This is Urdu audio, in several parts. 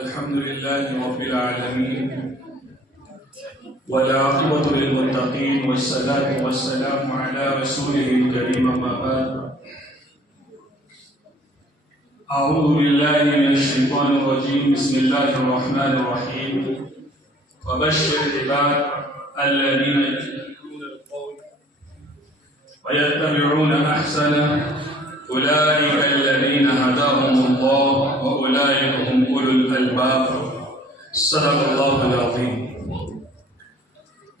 الحمد لله رب العالمين والعاقبة للمتقين والصلاة والسلام على رسوله الكريم أما بعد. أعوذ بالله من الشيطان الرجيم. بسم الله الرحمن الرحيم. وبشر العباد الذين يستمعون القول ويتبعون أحسنه أولئك الذين هداهم الله وأولئك هم أولو الألباب. صدق الله العظيم.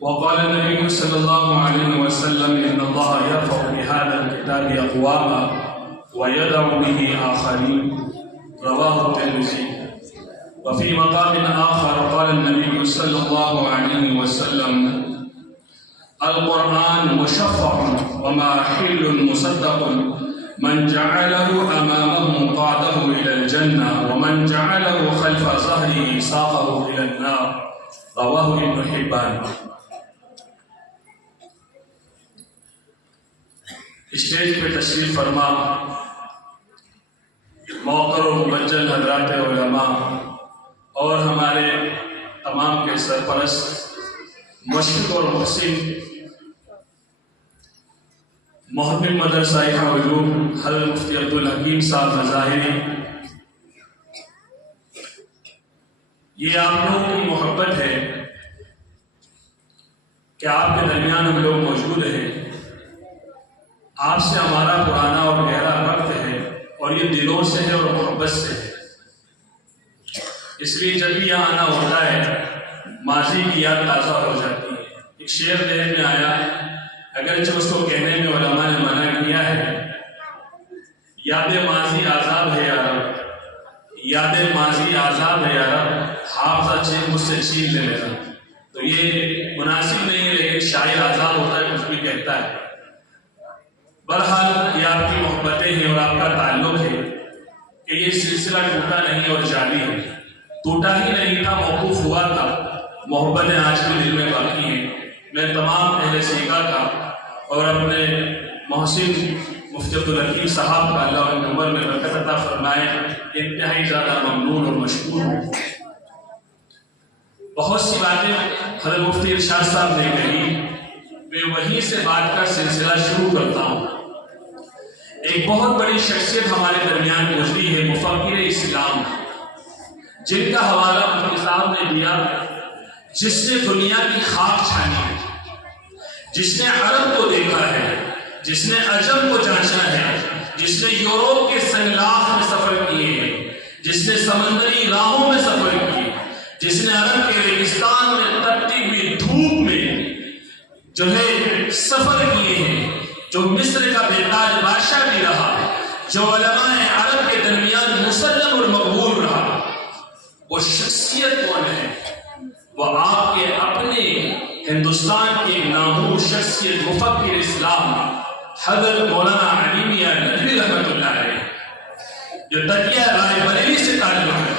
وقال النبي صلى الله عليه وسلم إن الله يرفع بهذا الكتاب أقواما ويدع به آخرين. رواه الترمذي. وفي مقام آخر قال النبي صلى الله عليه وسلم القرآن مشفع وماحل مصدق من جعله أمامه قاده إلى الجنة ومن جعله خلف ظهره ساقه إلى النار. رواه ابن حبان. اسٹیج پہ تشریف فرما موقر و مبجل حضرات علماء اور ہمارے تمام کے سرپرست مشرق اور محسن محمد مدرسہ علوم حضرت مفتی عبدالحکیم صاحب مظاہری، یہ آپ لوگوں کی محبت ہے کہ آپ کے درمیان ہم لوگ موجود ہیں. آپ سے ہمارا پرانا اور گہرا ربط ہے اور یہ دلوں سے ہے اور محبت سے ہے. اس لیے جب بھی یہاں آنا ہوتا ہے ماضی کی یاد تازہ ہو جاتی ہے. ایک شعر ذہن میں آیا، اگرچہ اس کو کہنے میں علماء نے منع کیا ہے، یاد ماضی عذاب ہے یا رب، یاد ماضی عذاب ہے یا رب، حافظہ چین مجھ سے چھین لے میرا. تو یہ مناسب نہیں ہے، لیکن شاعر آزاد ہوتا ہے کچھ بھی کہتا ہے. بہرحال یہ آپ کی محبتیں ہیں اور آپ کا تعلق ہے کہ یہ سلسلہ ٹوٹا نہیں اور جاری ہے. ٹوٹا ہی نہیں تھا، موقوف ہوا تھا. محبتیں آج بھی دل میں باقی ہیں. میں تمام اہل سیکا کا اور اپنے محسن مفتی عبدالحکیم صاحب کا اللہ ان کی عمر میں برکت عطا فرمائے انتہائی زیادہ ممنون اور مشکور ہوں. بہت سی باتیں حضرت مفتی ارشاد صاحب نے کہی، میں وہیں سے بات کا سلسلہ شروع کرتا ہوں. ایک بہت بڑی شخصیت ہمارے درمیان گزری ہے، مفکر اسلام، جن کا حوالہ مفتی صاحب نے دیا، جس نے دنیا کی خاک چھانی ہے، جس نے عرب کو دیکھا ہے، جس نے عجم کو جانچا ہے، جس نے یوروپ کے سنگلاخ میں سفر کیے ہیں، جس نے سمندری راہوں میں سفر کیے، جس نے عرب کے ریگستان میں تپتی ہوئی دھوپ میں جو ہے سفر کیے ہیں، جو مصر کا بےتاج بادشاہ بھی رہا، جو علماء عرب کے درمیان مسلم اور مقبول رہا. وہ شخصیت کون ہے؟ وہ آپ کے اپنے ہندوستان کے نامور شخصیت مفکر اسلام حضرت مولانا علی میاں ندوی رحمۃ اللہ علیہ، جو تکیہ رائے بریلی سے تعلق ہے.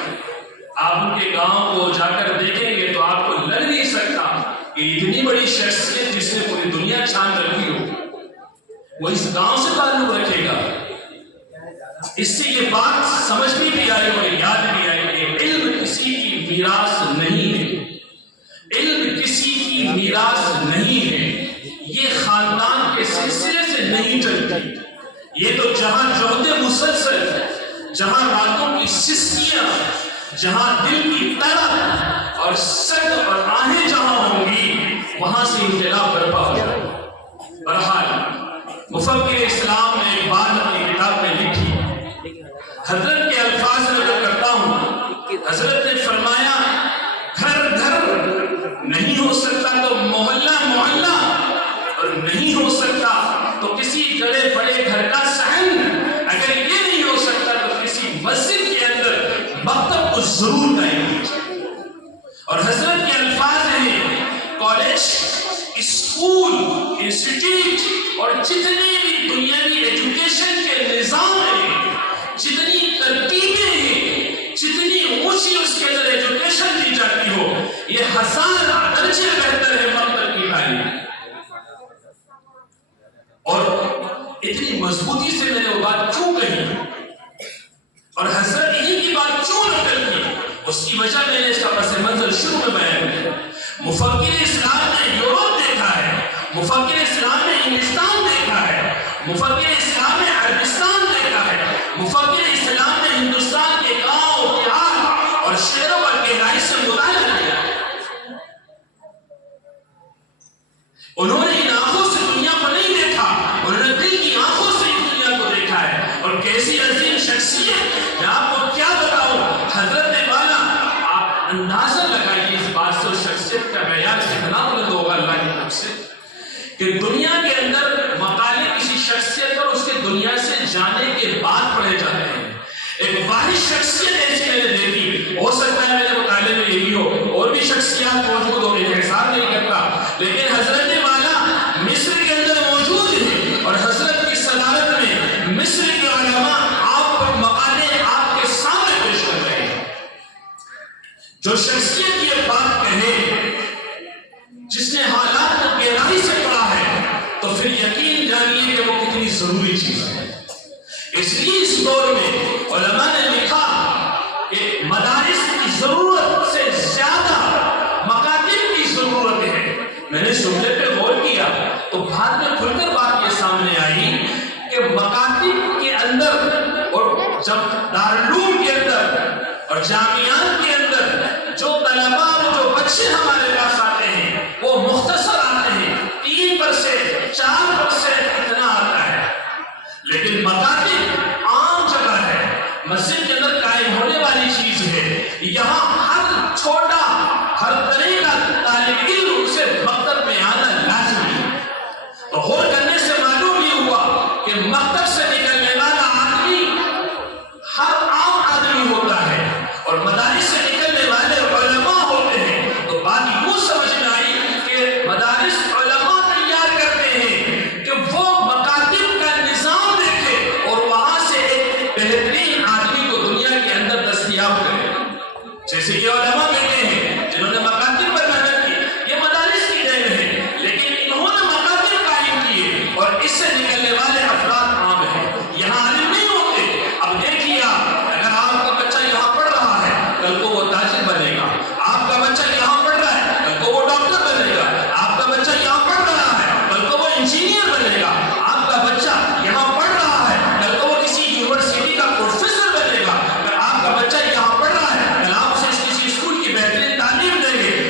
آپ ان کے گاؤں کو جا کر دیکھیں گے تو آپ کو لگ نہیں سکتا کہ اتنی بڑی شخصیت جس نے پوری دنیا چھان رکھی ہو وہ اس گاؤں سے تعلق رکھے گا. اس سے یہ بات سمجھ بھی آئی اور یاد بھی آئی کہ علم کسی کی میراث نہیں ہے. علم کسی کی میراث نہیں ہے، یہ خاندان کے سلسلے سے نہیں چلتی. یہ تو جہاں جوہد مسلسل، جہاں راتوں کی سستیاں، جہاں دل کی طرف اور سد اور آہیں جہاں ہوں گی وہاں سے انقلاب برپا ہو جائے. بہرحال مفکر اسلام نے ایک بات اپنی کتاب میں لکھی، حضرت کے الفاظ نقل کرتا ہوں. حضرت نے فرمایا گھر گھر نہیں ہو سکتا تو محلہ محلہ، اور نہیں ہو سکتا تو کسی بڑے بڑے گھر کا صحن، اگر یہ نہیں ہو سکتا تو کسی مسجد کے اندر مکتب کو ضرور قائم کیجیے. اور حضرت کے الفاظ ہیں کالج، اسکول، انسٹیٹیوٹ اور جتنے بھی دنیا کی ایجوکیشن کے نظام ہیں، جتنی ترتیبیں ہیں، جتنی اونچی اس کے اندر ایجوکیشن دی جاتی ہو، یہ ہزار درجے بہتر ہے مکتب کی تعلیم. اور اتنی مضبوطی سے میں نے وہ بات کیوں کہی اور حضرت یہی کی بات کیوں نقل کی؟ اس کی وجہ میں نے اس کا پس منظر شروع میں بیان کیا۔ مفکر اسلام نے یورپ دیکھا ہے، مفکر اسلام نے ہندوستان دیکھا ہے، مفکر اسلام نے عربستان دیکھا ہے، مفکر اسلام نے ہندوستان کے گاؤں دیہات اور شہروں اور گہرائی سے مطالعہ کیا۔ انہوں نے ان آنکھوں سے دنیا کو نہیں دیکھا، انہوں نے دل کی آنکھوں سے اس دنیا کو دیکھا ہے۔ اور کیسی عظیم شخصیت، میں آپ کو کیا بتاؤں، حضرت والا، آپ اندازہ لگائیے اس بات سے اس شخصیت کا معیار کتنا بلند ہوگا اللہ کی طرف سے، کہ دنیا کے اندر مقالے کسی شخصیت اور اس کے دنیا سے جانے کے بعد پڑھے جاتے ہیں۔ ایک واحد شخصیت ایسی میں نے دیکھی، ہو سکتا ہے میرے مطالعے میں یہی ہو، اور بھی شخصیات موجود ہو، انحصار نہیں کرتا، لیکن حضرت والا مصر کے اندر موجود ہے، اور حضرت کی صدارت میں مصر کے علماء آپ پر مقالے آپ کے سامنے پیش کر رہے ہیں۔ جو شخصیت یہ بات کہے، جس نے حالات کو گہرائی سے پڑھا ہے، تو پھر یقین جانیے کہ وہ کتنی ضروری چیز ہے۔ اس لیے اس دور میں علماء نے لکھا کہ مدارس کی ضرورت سے زیادہ مکاتب کی ضرورت ہے۔ میں نے جملے پہ غور کیا تو بعد میں کھل کر بات یہ سامنے آئی کہ مکاتب کے اندر اور جب دارالعلوم کے اندر اور جامعات کے اندر جو طلباء اور جو بچے ہمارے پاس آتے ہیں وہ مختصر آتے ہیں، 3% 4% اتنا آتا ہے، لیکن مکاتب عام جگہ ہے، مسجد کے اندر قائم ہونے والی چیز ہے۔ یہاں ہر چھوٹا، ہر طرح کا طالب علم سے مکتب میں آنا لازمی ہے۔ تو غور کرنے سے معلوم یہ ہوا کہ مکتب سے نکلنے والا آدمی ہر عام آدمی ہوتا ہے، اور مدارس سے نکلنے والے علماء ہوتے ہیں۔ تو بات یوں سمجھ میں آئی کہ مدارس علماء تیار کرتے ہیں کہ وہ مکاتب کا نظام دیکھے اور وہاں سے ایک بہترین آدمی کو دنیا کے اندر دستیاب کرے۔ جیسے یہ علماء بیٹھے ہیں جنہوں نے مکاتب پر محنت کی، یہ مدارس کی دین ہے، لیکن انہوں نے مکاتب قائم کیے اور اس سے نکلنے والے افراد عام ہیں، یہاں عالم نہیں ہوتے۔ اب دیکھیے، اگر آپ کا بچہ یہاں پڑھ رہا ہے، کل کو وہ تاجر بنے گا، آپ کا بچہ یہاں پڑھ رہا ہے، کل کو وہ ڈاکٹر بنے گا، آپ کا بچہ یہاں پڑھ رہا ہے، کل کو وہ انجینئر بنے گا، آپ کا بچہ یہاں پڑھ رہا ہے، کل کو وہ کسی یونیورسٹی کا پروفیسر بنے گا، اگر آپ کا بچہ یہاں پڑھ رہا ہے، کل آپ اسے کسی اسکول کی بہترین تعلیم دیں گے،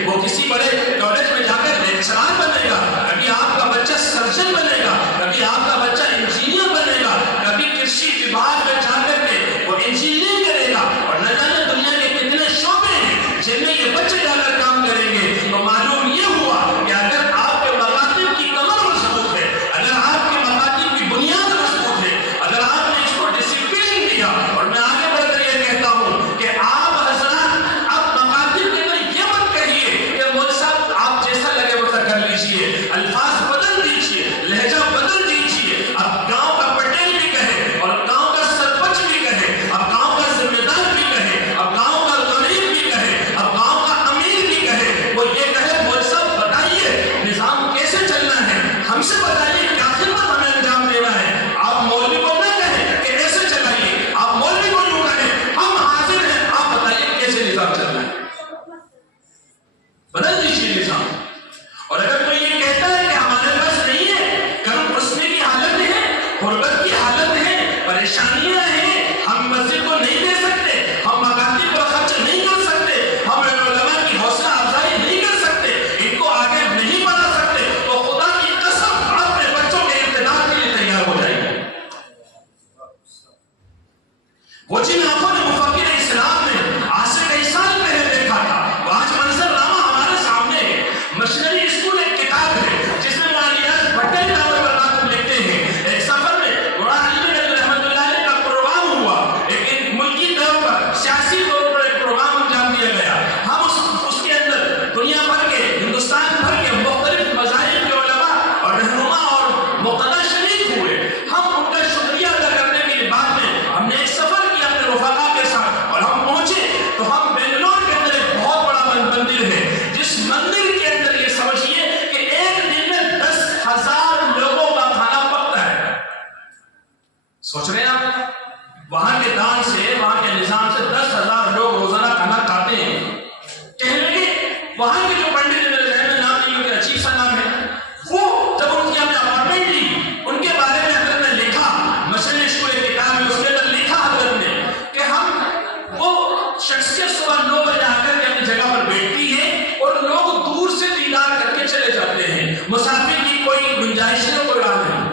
صبح 9 بجے آ کر کے اپنی جگہ پر بیٹھتی ہے اور لوگ دور سے دیدار کر کے چلے جاتے ہیں. مسافر کی کوئی گنجائش نہیں، کوئی راہ نہیں.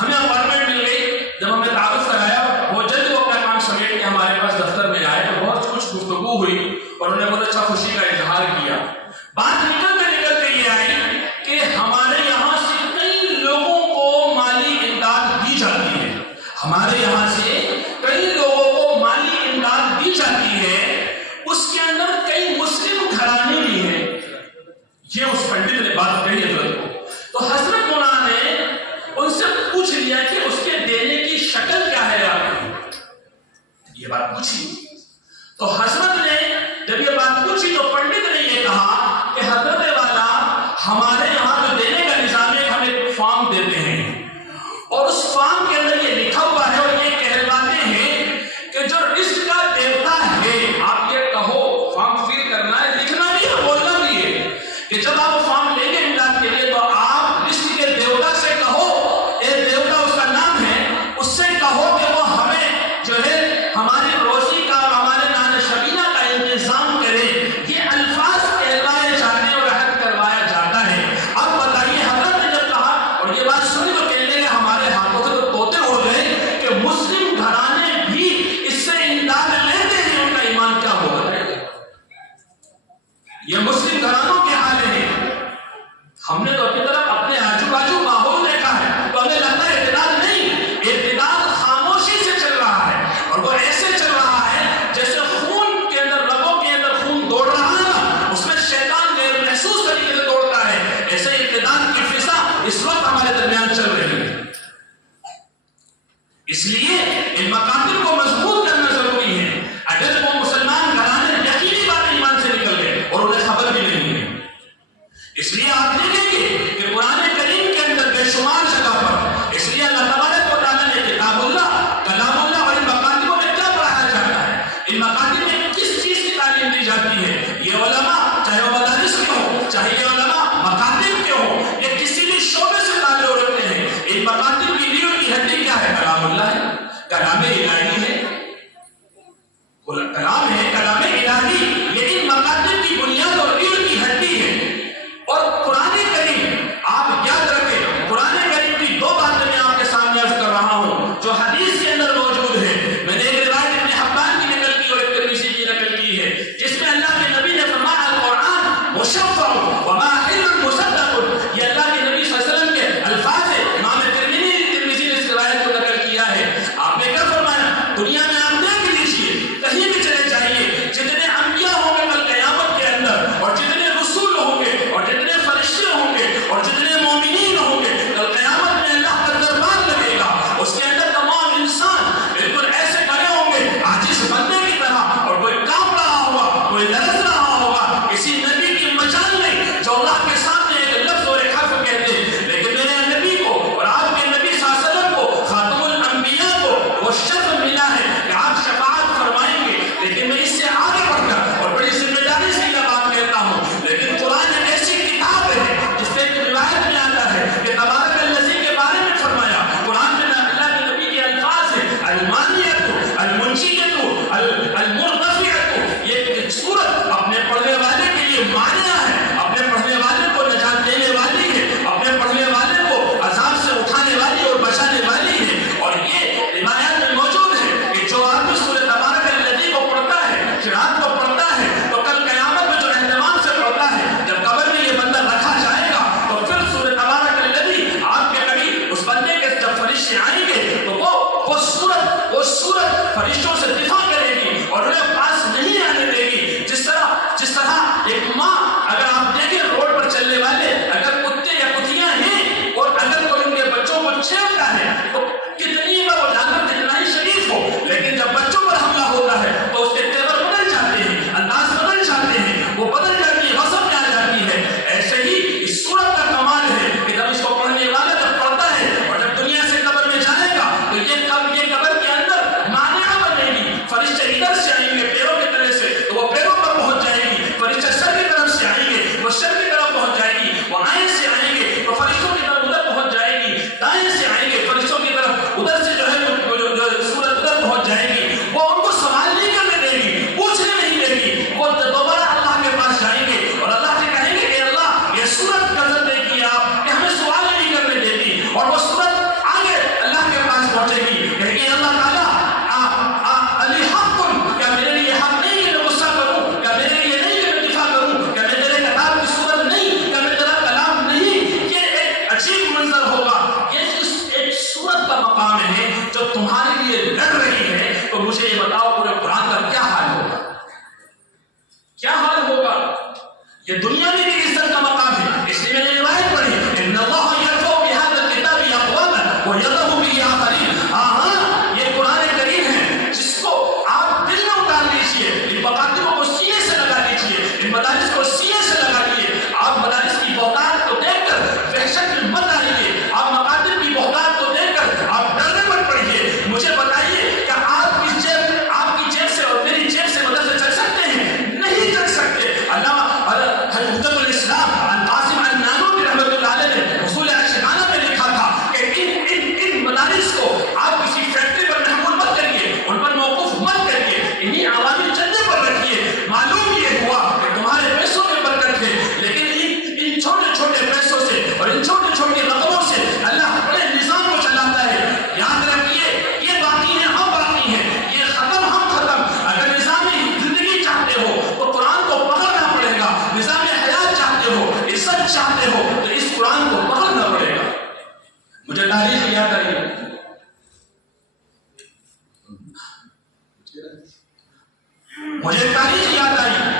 ہمیں اپارٹمنٹ مل گئی. جب ہمیں تعارف کرایا وہ جلد وہ اپنا کام سمیٹ کے ہمارے پاس دفتر میں آئے تو بہت کچھ گفتگو ہوئی اور انہوں نے بہت اچھا خوشی کا اظہار کیا. بات نکلتے یہ آئی کہ ہمارے یہاں سے کئی لوگوں کو مالی امداد دی جاتی ہے. ہمارے یہاں سے کئی لوگوں کو مالی امداد دی جاتی ہے. اس کے اندر کئی مسلم گھرانے بھی ہیں. یہ اس پنڈت نے بات کہی حضرت کو. تو حضرت مولانا نے ان سے پوچھ لیا کہ اس کے دینے کی شکل کیا ہے آپ کی. یہ بات پوچھی تو حضرت نے جب یہ بات پوچھی تو پنڈت نے یہ کہا کہ حضرت والا ہمارے یہاں جو دینے کا نظام ہے، ہم ایک فارم دیتے ہیں اور اس فارم کے اندر یہ لکھا ہوا ہے اور یہ کہلواتے ہیں کہ جو رزق کا دیوتا ہے، آپ یہ کہو، فارم فل کرنا ہے، لکھنا بھی ہے، بولنا بھی ہے کہ جب آپ فارم لیں گے امداد کے لیے تو آپ رزق کے دیوتا سے کہو، اے دیوتا اس کا نام ہے، اس سے کہو کہ وہ ہمیں جو ہے ہماری روزی کا، ہمارے نان شبینہ کا انتظام کرے. یہ الفاظ کہلوائے جاتے اور عہد کروایا جاتا ہے. اب بتائیے حضرت نے جب کہا اور یہ بات سنی تو کہنے لگے ہمارے ہاتھوں سے تو طوطے اڑ گئے کہ مسلم گھرانے بھی اس سے امداد لیتے ہیں. ان کا ایمان کیا ہوگا؟ یہ مسلم گھرانوں کے حال ہیں. ہم نے تو اپنی طرف اپنے آجو باجو ماحول دیکھا ہے تو ہمیں لگتا ہے اعتدال نہیں، اعتدال خاموشی سے چل رہا ہے اور وہ ایسے چل رہا ہے جیسے خون کے اندر، رگوں کے اندر خون دوڑ رہا ہے نا، اس میں شیطان غیر محسوس طریقے سے دوڑتا ہے. ایسے اعتدال کی فضا اس وقت ہمارے درمیان چل رہی ہے. اس لیے ان مقاصد کو مضبوط کرنا ضروری ہے. اگر وہ مسلمان گھرانے یقینی بات ایمان سے نکل گئے اور انہیں خبر بھی نہیں ہے. اس لیے آپ دیکھیں گے کہ قرآن کریم کے اندر یہ دنیا میں بھی عزت کا مقام ہے. اس لیے میں نے روایت پڑھی ان اللہ یرفع بهذا الكتاب اقواما ويضع به آخرین. ہاں یہ قرآن کریم ہے جس کو آپ دل میں اتار لیجیے، ان مکاتب کو سینے سے لگا لیجیے، ان مدارس کو سینے سے لگا لیجیے. آپ مدارس کی بہتات کو دیکھ کر وحشت میں مت آئیے، آپ مکاتب کی بہتات کو دیکھ کر آپ ڈرنے مت پڑیے. مجھے بتائیے کہ آپ کی جیب سے اور میری جیب سے مدرسے چل سکتے ہیں؟ نہیں چل سکتے. علامہ حجت الاسلام القاسم النانوتوی رحمۃ اللہ علیہ نے اصول اشعانہ میں لکھا تھا کہ ان مدارس کو آپ کسی فیکٹری پر محمول مت کریے، ان پر موقوف مت کریے، انہی عوامی چندے پر رکھیے. معلوم یہ ہوا کہ تمہارے پیسوں میں برکت ہے، لیکن ان چھوٹے چھوٹے پیسوں سے اور ان چھوٹے چھوٹے رقموں سے اللہ بڑے نظام کو چلاتا ہے. یاد رکھیے یہ باقی ہے، ہم باقی ہیں، یہ ختم ہم ختم. اگر نظام زندگی چاہتے ہو تو قرآن کو پکڑنا پڑے گا. نظام حیات چاہتے ہو، عزت چاہتے ہو تو اس قرآن کو پکڑنا پڑے گا. مجھے تاریخ یاد آئی،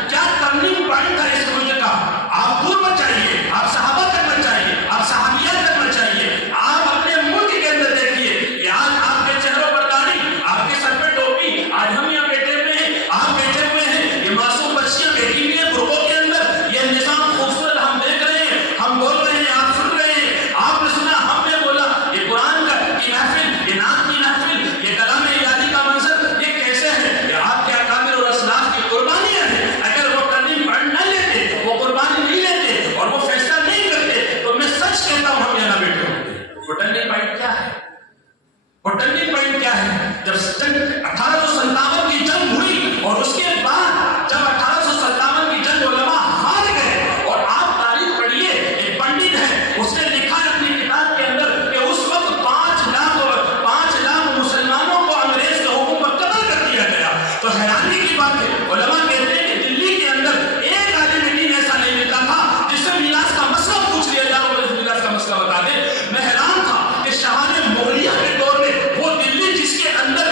کیا ٹرننگ پوائنٹ تھا اس ملک کا. آپ دور مت جائیے، آپ صحابہ کرنا چاہیے، آپ صحابیات کرنا چاہیے. آپ اپنے ملک کے اندر دیکھیے کہ آج آپ کے چہروں پر داڑھی، آپ کے سر پہ ٹوپی، آج ہم یہاں بیٹھے ہوئے ہیں، آپ بیٹھے ہوئے ہیں، یہ معصوم بچیاں بیٹھی ہوئی ہیں گروپوں کے اندر. یہ نظام خوبصورت ہم دیکھ رہے ہیں، ہم بول رہے ہیں، آپ سن رہے ہیں. آپ نے سنا، ہم نے بولا. یہ قرآن کی محفل، یہ نعت کی محفل، یہ کلام الہی کا منظر، یہ کیسے ہے؟ یہ آپ کے اکابر اور اسلاف کی قربانیاں ہیں. اگر وہ ٹرننگ پوائنٹ نہ لیتے، وہ قربانی نہیں لیتے اور وہ فیصلہ نہیں کرتے تو میں سچ کہتا ہوں ہم یہاں نہ بیٹھے ہوتے. وہ ٹرننگ پوائنٹ کیا ہے؟ وہ ٹرننگ پوائنٹ کیا ہے؟ جب 1857 کی جنگ ہوئی اور اس کے بعد جب 1857 کی جنگ علماء ہار گئے، اور آپ تاریخ پڑھیے، ایک پنڈت ہے اس نے لکھا ہے اپنی کتاب کے اندر کہ اس وقت 5 لاکھ مسلمانوں کو انگریز کے حکم پر قتل کر دیا گیا. تو حیرانی کی بات ہے، علماء کہتے ہیں کہ دلی کے اندر ایک عالم دین ایسا نہیں ملتا تھا جس سے میراث کا مسئلہ پوچھ لیا جائے اور میراث کا مسئلہ بتا دے. میں حیران تھا کہ شاہان مغلیہ کے دور میں وہ دلی جس کے اندر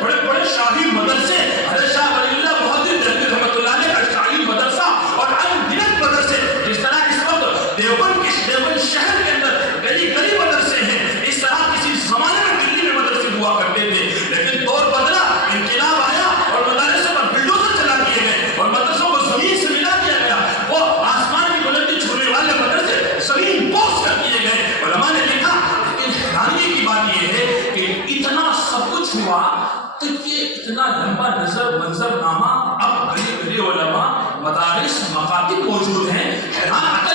بڑے بڑے شاہی مدرسے، حضرت شاہ ولی اللہ بہادر دہلوی رحمۃ اللہ علیہ کا شاہی مدرسہ اور انگنت مدرسے، جس طرح اس وقت دیوبند شہر کے اندر گلی گلی مدرسے ہیں، اس طرح کسی زمانے میں دلی میں مدرسے ہوا کرتے تھے. لیکن دور بدلا، انقلاب آیا اور مدارسوں پر بلڈوزر چلا دیے گئے اور مدرسوں کو زمین سے ملا دیا گیا. وہ آسمان کی بلندی چھونے والے مدرسے زمین بوس کر دیے گئے. علماء نے لکھا، لیکن حیرانی کی بات یہ ہے کہ اتنا سب کچھ ہوا تو یہ اتنا لمبا منظر نامہ اب بڑے بڑے علماء، مدارس، مکاتب موجود ہیں. حیران ہے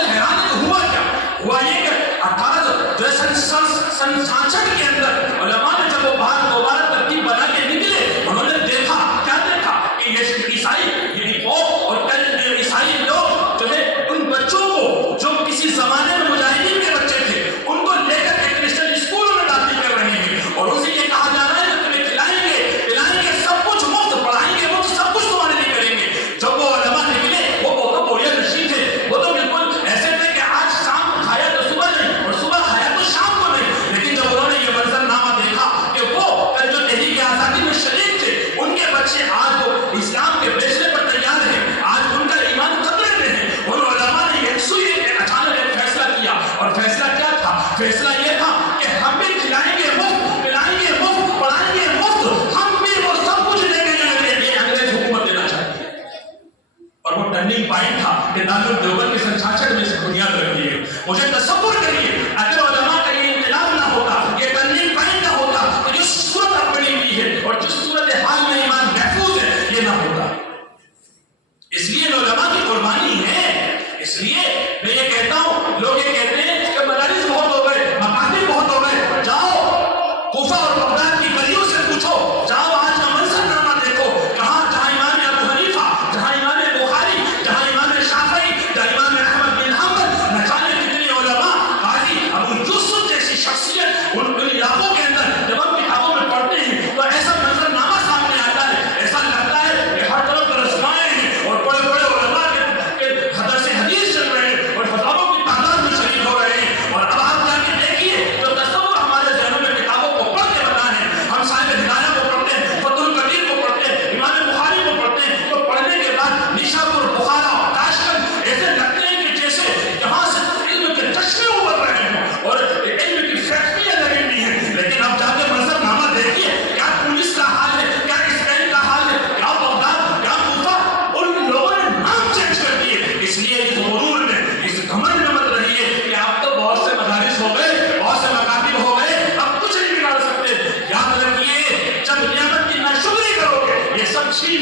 ہوا کیا؟ ہوا یہ کہ 1866 کے اندر علماء نے جب وہ دوبارہ ترتیب بنا کے نکلے، انہوں نے دیکھا، کیا دیکھا کہ یہ عیسائی اور عیسائی لوگ جو ہے ان بچوں کو جو کسی زمانے میں مجاہدین کے بچے تھے ان کو لے کر کے کرسچن اسکولوں میں داخل کر رہے ہیں اور اسے یہ کہا جا رہا ہے کہ تمہیں کھلائیں گے، سب کچھ مفت، پڑھائیں گے مفت، سب کچھ تمہارے لیے کریں گے. جب وہ علماء نکلے وہ تو بوریا نشین تھے، وہ تو بالکل ایسے تھے کہ آج شام کو کھایا تو صبح نہیں اور صبح کھایا تو شام کو نہیں. لیکن جب انہوں نے یہ منظر نامہ دیکھا کہ وہ جو تحریک آزادی میں شریک تھے ان کے بچے آج وہ اسلام کے بیچنے پر تیار ہیں، آج ان کا ایمان خطرے میں ہے. ان علماء نے اچانک ایک فیصلہ کیا، اور فیصلہ کیا تھا؟ فیصلہ یہ تھا کہ ہم بھی کھلائیں گے مفت، پلائیں گے مفت، پڑھائیں گے مفت، ہم بھی وہ سب کچھ لے کے جائیں گے. یہ انگریز حکومت دینا چاہتی ہے. اور وہ ٹرننگ پوائنٹ تھا کہ دارالعلوم دیوبند کے 66 میں سے بنیاد رکھی ہے. مجھے تصور کریے اگر علماء کا یہ انقلاب نہ ہوتا، یہ ٹرننگ پوائنٹ نہ ہوتا تو جو صورت اب بنی ہوئی ہے اور جس صورت حال میں ایمان محفوظ ہے یہ نہ ہوتا. اس لیے علماء کی قربانی ہے. اس لیے میں یہ کہتا ہوں، لوگ یہ کہتے ہیں کہ مدارس بہت ہو گئے، مکاتب بہت ہو گئے. جاؤ کوفہ اور بغداد کی گلیوں سے پوچھو، جاؤ آج کا منظر نامہ دیکھو، جہاں امام ابو حنیفہ، جہاں امام بخاری، جہاں امام شافعی، جہاں امام احمد بن حنبل، نہ جانے کتنے علماء، قاضی ابو یوسف جیسی شخصیت ان علاقوں کے اندر جب ہم کتابوں میں پڑھتے ہیں تو ایسا منظر نامہ سامنے آتا ہے، ایسا لگتا ہے کہ ہر طرف رسمائیں ہیں اور بڑے بڑے علماء کے حدیث چل رہے ہیں اور فتاووں کی تعداد میں شریک ہو رہے ہیں. اور اب آپ کیا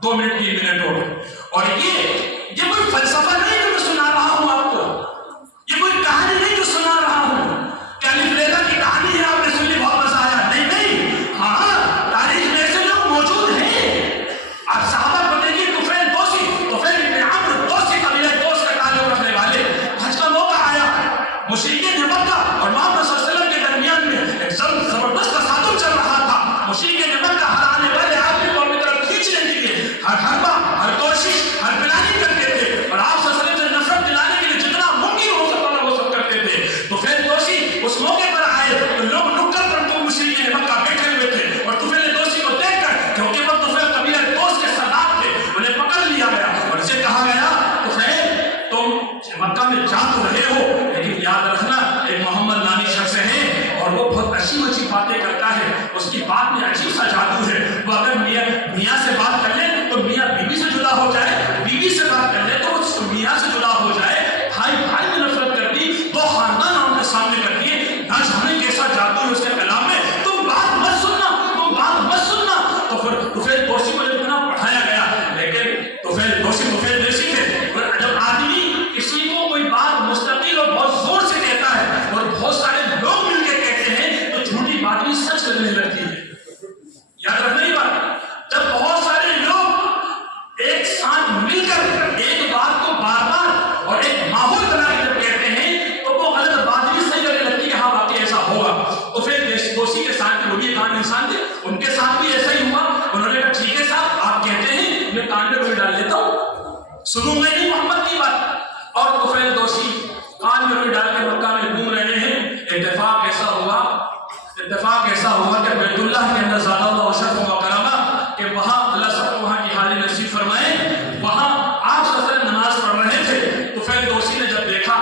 2 منٹ 3 منٹ اور یہ کوئی فلسفہ نہیں جو میں سنا رہا ہوں آپ کو، یہ کوئی کہانی نہیں جو سنا رہا ہوں کہ الف لیلا کی کہانی ہے آپ نے سنی بہت مزہ آیا، نہیں، ہاں تاریخ میں ایسے لوگ موجود ہیں۔ آپ صحابہ کو دیکھیے، طفیل بن عمرو دوسی قبیلہ دوس کا تعلق رکھنے والے، حج کا موقع آیا، مشرکین مکہ اور محمد صلی اللہ علیہ وسلم کے درمیان میں ایک زبردست تصادم چل رہا تھا۔ مشرکین مکہ ہر آنے والے آدمی کو اپنی طرف کھینچنے کے لیے ہر حربہ، ہر کوشش، ہر پلاننگ کرتے تھے، اور آپ صلی اللہ علیہ وسلم سے نفرت دلانے کے لیے جتنا ممکن ہو سکتا تھا وہ سب کرتے تھے۔ طفیل دوسی اس موقع پر آئے تو لوگ نکر پر تو مشرکین مکہ بیٹھے ہوئے تھے، اور طفیل دوسی کو دیکھ کر، کیونکہ وہ طفیل قبیلہ دوس کے سردار تھے، انہیں پکڑ لیا گیا اور اسے کہا گیا طفیل تم مکہ میں جا تو رہے ہو، لیکن یاد رکھنا ایک محمد نامی شخص ہے اور وہ بہت عجیب باتیں کرتا ہے، اس کی بات میں عجیب سا جادو ہے، وہ اگر میاں سے بات کر لے تو میاں بیوی سے جدا ہو جائے، بیوی سے بات کر لے تو وہ میاں سے جدا ہو جائے، بھائی میں نفرت کر دی، 2 خاندان ہم نے سامنے کر دیے، نہ جانے کیسا جادو ہے اس کے کلام میں، تم بات مت سننا، تم بات مت سننا۔ تو پھر طفیل دوسی کو اتنا پڑھایا گیا، لیکن طفیل دوسی تھے، جب آدمی کسی کو کوئی بات مستقل اور بہت زور سے کہتا ہے اور بہت سارے لوگ مل کے کہتے ہیں تو جھوٹی بات بھی سچ کرنے لگتی ہے۔ یاد رکھنا یہ بات، جب بہت سارے لوگ ایک ساتھ مل کر ایک بات کو بار بار اور ایک ماحول بنا کے جب کہتے ہیں تو وہ غلط بات بھی صحیح کرنے لگتی ہے کہ ہاں واقعی ایسا ہوگا۔ تو پھر دوسی کے ساتھ وہ بھی ایک عام انسان تھے، ان کے ساتھ بھی ایسا ہی ہوا، انہوں نے کہا ٹھیک ہے صاحب آپ کہتے ہیں میں کان میں روئی ڈال لیتا ہوں، سنوں میں نہیں محمد کی بات۔ اور طفیل دوسی کان میں روئی ڈال کے مکہ میں گھوم رہے ہیں، اتفاق ایسا ہوا کہ بیت اللہ کے اندر زیادہ اللہ شرف و کرامہ کہ وہاں اللہ سب کو وہاں کی حالی نصیب فرمائے، وہاں آپ صلی اللہ علیہ وسلم نماز پڑھ رہے تھے۔ طفیل دوسی نے جب دیکھا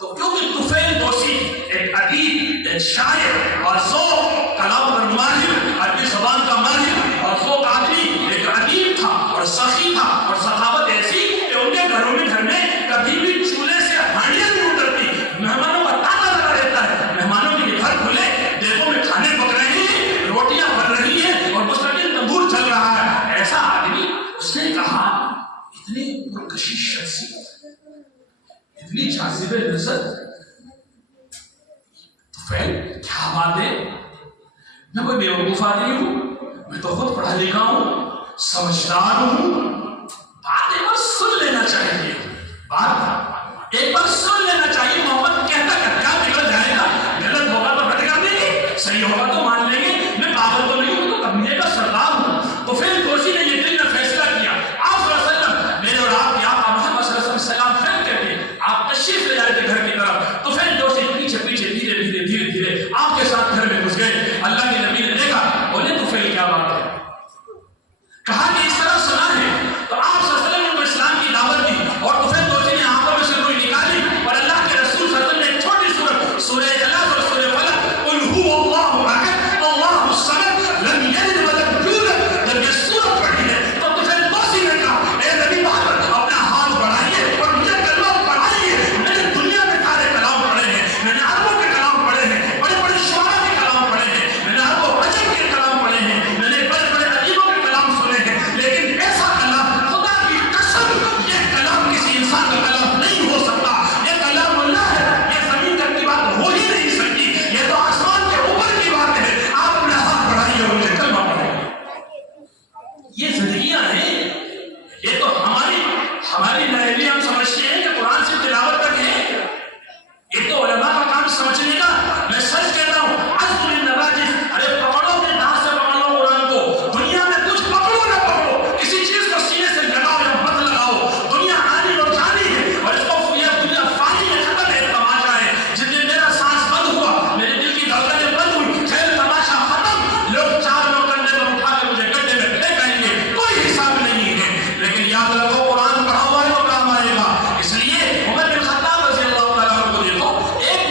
تو کیونکہ طفیل دوسی ایک ادیب، ایک شاعر اور ذوق کلام پر ماہر، عربی زبان کا ماہر اور ذوق آدمی، ایک ادیب تھا اور سخی تھا، اور سخاوت ایسی کہ ان کے گھر میں کبھی بھی چولہے سے ہانڈیاں نہیں اترتی، مہمانوں کا تانتا لگا رہتا ہے، مہمانوں کے گھر کھلے، دیگوں میں کھانے پک رہے ہیں، روٹیاں بن رہی ہیں اور مستقل تندور چل رہا ہے، ایسا آدمی۔ اس نے کہا اتنی پرکشش شخصیت، اتنی جاذب نظر، کیا بات ہے، میں کوئی بیوقوف آدمی ہوں، میں تو خود پڑھا لکھا ہوں، سمجھدار ہوں، بات ایک بار سن لینا چاہیے، بات ایک بار سن لینا چاہیے، محمد کہتا کیا بگڑ جائے گا، غلط ہوگا تو ہٹ کر دیں گے، صحیح ہوگا تو مان لیں گے، میں پاگل تو نہیں ہوں، تو قبیلے کا سردار ہوں۔ تو پھر دوسی نے یہ دل میں فیصلہ کیا، آپ صلی اللہ علیہ وسلم میرے اور آپ کے آقا محمد صلی اللہ علیہ وسلم سلام پھیر کر کے آپ تشریف لے جائے تھے گھر کی طرف، تو پھر دوسی پیچھے دھیرے آپ کے ساتھ گھر میں گھس گئے۔ اللہ کے نبی نے دیکھا، بولے طفیل کیا بات ہے، کہا کہ اس طرح سنا ہے، تو آپ صلی اللہ علیہ وسلم نے اسلام کی دعوت دی، اور طفیل دوسی نے آنکھوں میں سے روئی نکالی، اور اللہ کے رسول صلی اللہ علیہ وسلم نے ایک چھوٹی سورت سورہ اخلاص اور سورہ فلق، قل هو اللہ احد اللہ الصمد لم یلد ولم یولد، جب یہ سورت پڑھی ہے تو طفیل دوسی نے کہا اے نبی محمد اپنا ہاتھ بڑھائیے اور مجھے کلمہ پڑھائیے، میں نے دنیا میں سارے کلام پڑھے ہیں، میں نے عربوں کے کلام پڑھے ہیں، بڑے بڑے شعراء کے کلام پڑھے ہیں، میں نے عرب و عجم کے کلام پڑھے ہیں، میں نے بڑے بڑے ادیبوں کے کلام سنے ہیں، لیکن ایسا کلام، خدا کی قسم یہ کلام کسی انسان کا کلام نہیں ہو سکتا، یہ کلام اللہ ہے، یہ زمین تک کی بات ہو ہی نہیں سکتی، یہ تو آسمان کے اوپر کی بات ہے، آپ اپنے ہاتھ بڑھائیے اور مجھے کلمہ پڑھائیے۔ یہ زندگیاں ہیں، یہ تو ہماری نہلی ہم سمجھتے ہیں کہ قرآن سے تلاوت تک ہے، یہ تو علماء کا کام سمجھنے کا۔ میں سچ کہتا ہوں، عزم النواجذ، ارے پکڑو اپنے دانت سے پکڑ لو قرآن کو، دنیا میں کچھ پکڑو نہ پکڑو، کسی چیز کو سینے سے لگاؤ یا مت لگاؤ، دنیا آنی اور جانی ہے، اور اس کو یہ دنیا فانی ہے، ختم ہے، تماشا ہے، جس دن میرا سانس بند ہوا، میرے دل کی دھڑکنیں بند ہوئی، کھیل تماشا ختم، لوگ 4 لوگ کندھے پر اٹھا کے مجھے گڈھے میں پھینک آئیں گے، کوئی حساب نہیں ہے، لیکن یاد رکھو قرآن پڑھا ہوا ہے تو کام آئے گا۔ اس لیے عمر بن خطاب رضی اللہ تعالیٰ عنہ کو دیکھو، ایک